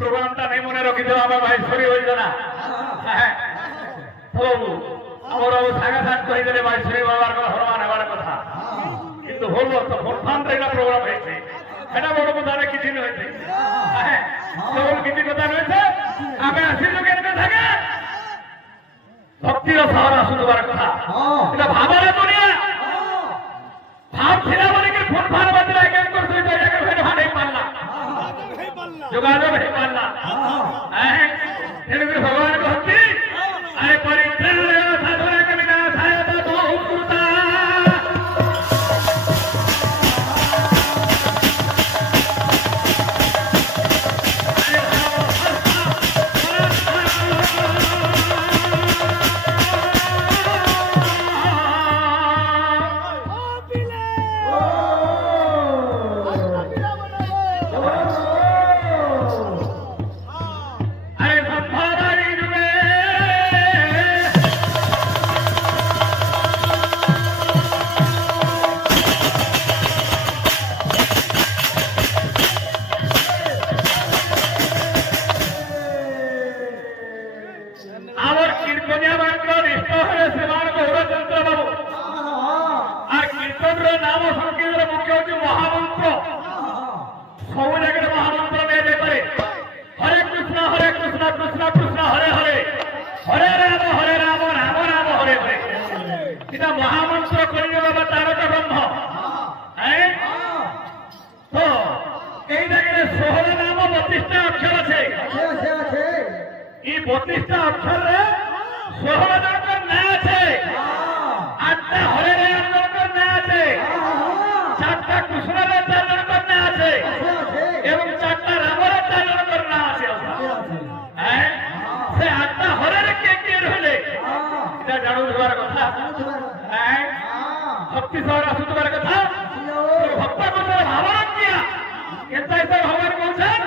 প্রোগ্রামটা নেই মনে রাখি দেওয়া আমার ভাই সরি হইল না আমার সাঙ্গা সাঙ্গ করে দিলে ভাই সরি বাবার কথা হরমান হবার কথা কিন্তু হলো তো ফোন একটা প্রোগ্রাম হয়েছে এটা বড় কথা না কিছু হয়েছে কেবল কিছু কথা রয়েছে আমি আসি লোকের থাকে ভক্তির শহর আসুন দেওয়ার কথা এটা ভাবারে দুনিয়া ভাব ছিল বলে কি ফোন ফান বাজলে কেন করতে তো এটাকে ফের ভাড়ে পারলা যোগাযোগ হয়ে পারলা হ্যাঁ এরকম ভগবান ভক্তি আরে পরিত্রাণ সাধনা কবিতা সায়তা বহুতা মহামন্ত্র করিলে বাবা তারকা ব্রহ্ম তো এই জায়গায় 16 নাম 32টা অক্ষর আছে এই 32টা অক্ষরে 16 জনকর না আছে 8টা হরের জনকর না আছে 4টা কৃষ্ণের 4 জনকর না আছে এবং 4টা রামের 4 জনকর না আছে সে 8টা হরের কে কে রইলে এটা জানো দেবার কথা ভক্তি শহর আসুবার কথা ভক্ত কথা ভাবনা কিয়া কেনতা হিসাবে ভগবান বলছেন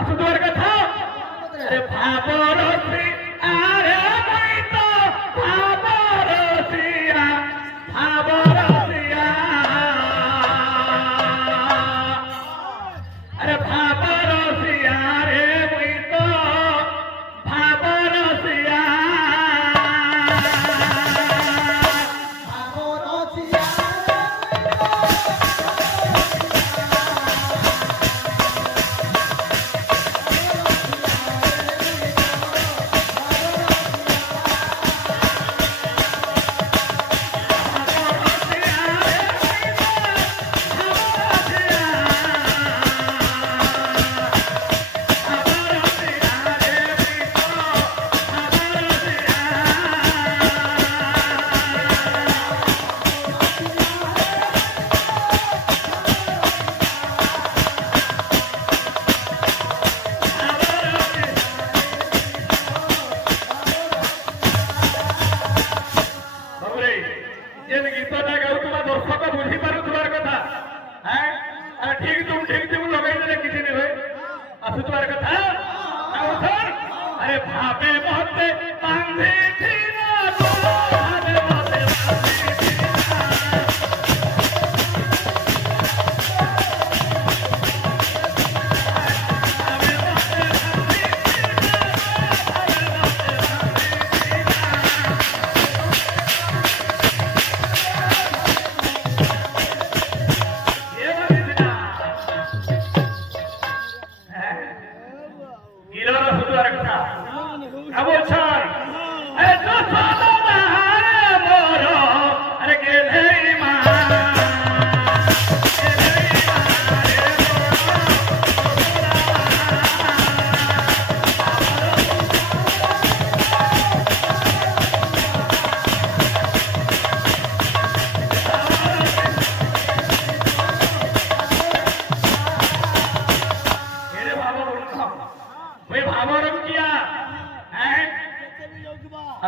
আসুবার কথা ভাবরসি আরে মই তো ভাবরসিয়া ভাবরসিয়া আরে ভাবরসিয়া রে মই তো ভাবরসিয়া अरे भापे मोहते बांधे थीना भापे मोहते Abochan!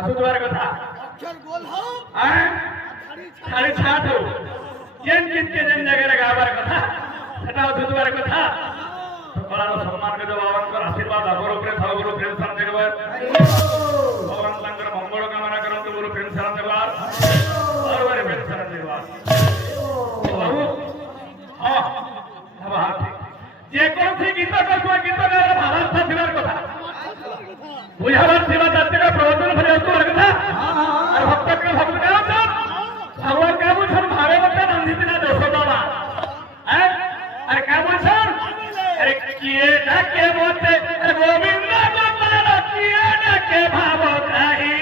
ଆସୁଥିବାର କଥା ଖାଲି ଛାଟ ଯେନ୍ ଜିନିଷ ଯେନ୍ ଜାଗାରେ ଗାଇବାର କଥା ସେଟା ଆସୁଥିବାର କଥା ସକାଳର ସମ୍ମାନ ଦେବ ବାବାଙ୍କର ଆଶୀର୍ବାଦ ଆମର ଉପରେ ଥାଉ ଗୁରୁ ପ୍ରେମ ସାନ ଦେବାର ଭଗବାନ ତାଙ୍କର ମଙ୍ଗଳ କାମନା କରନ୍ତୁ ଗୁରୁ ପ୍ରେମ ସାନ ଦେବାର ବାରବାର ପ୍ରେମ ସାନ ଦେବାର ବାବୁ ହଁ ଯେକୌଣସି ଗୀତ କରୁଥିବା ଗୀତ ଗାଇବାର ଭାବାର୍ଥ ଥିବାର କଥା ବୁଝାବାର ଥିବା ତାତ୍ତ୍ୱିକ ପ୍ରବଚନ ଭରି ଆସୁଥିବାର କଥା আর ভক্তকে ভক্ত গাওছেন ভগবান কে বলছেন ভাবে মধ্যে বান্ধিতে না দোষ বাবা হ্যাঁ আর কে বলছেন আরে কিয়ে ডাকে মতে গোবিন্দ গোপাল কিয়ে ডাকে ভাব কাহি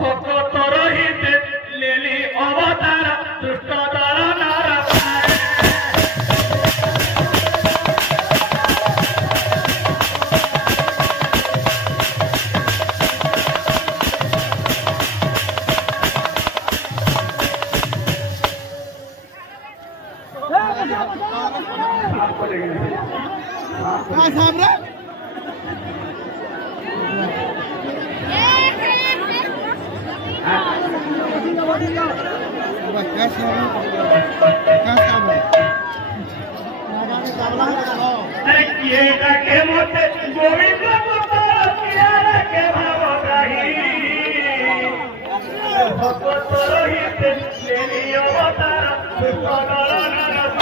ভক্ত রহিতে লেলি অবতার দুষ্ট দর নর গোবিন্দ গোপাল কিয়ে ডাকে ভাব কাহি ভক্ত রহিতে লেলি অবতার দুষ্ট দর নর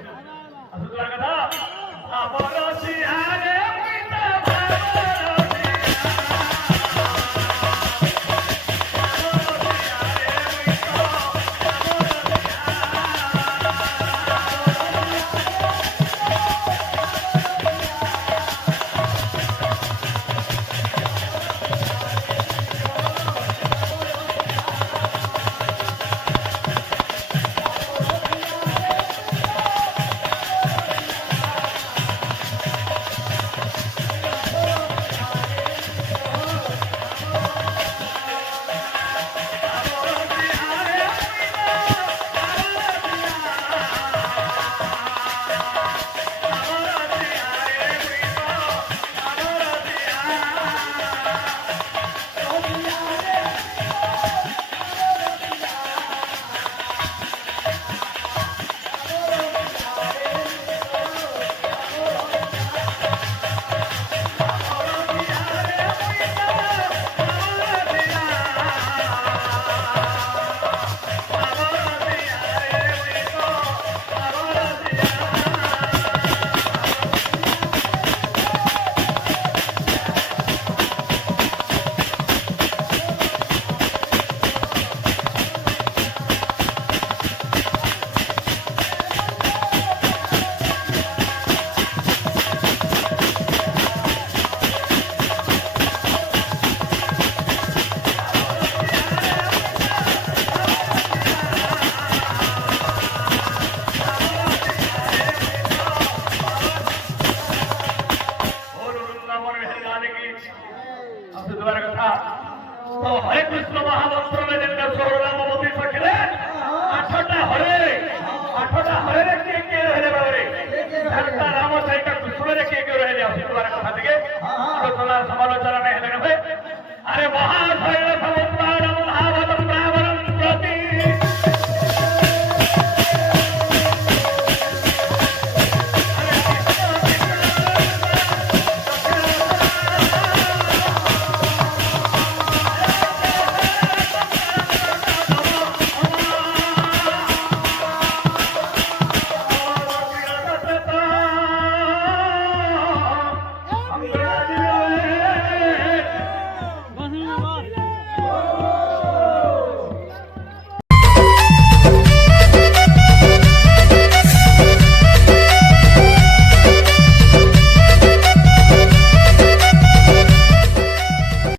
असं तुला कथा ଆମର ସିଆଡ଼େ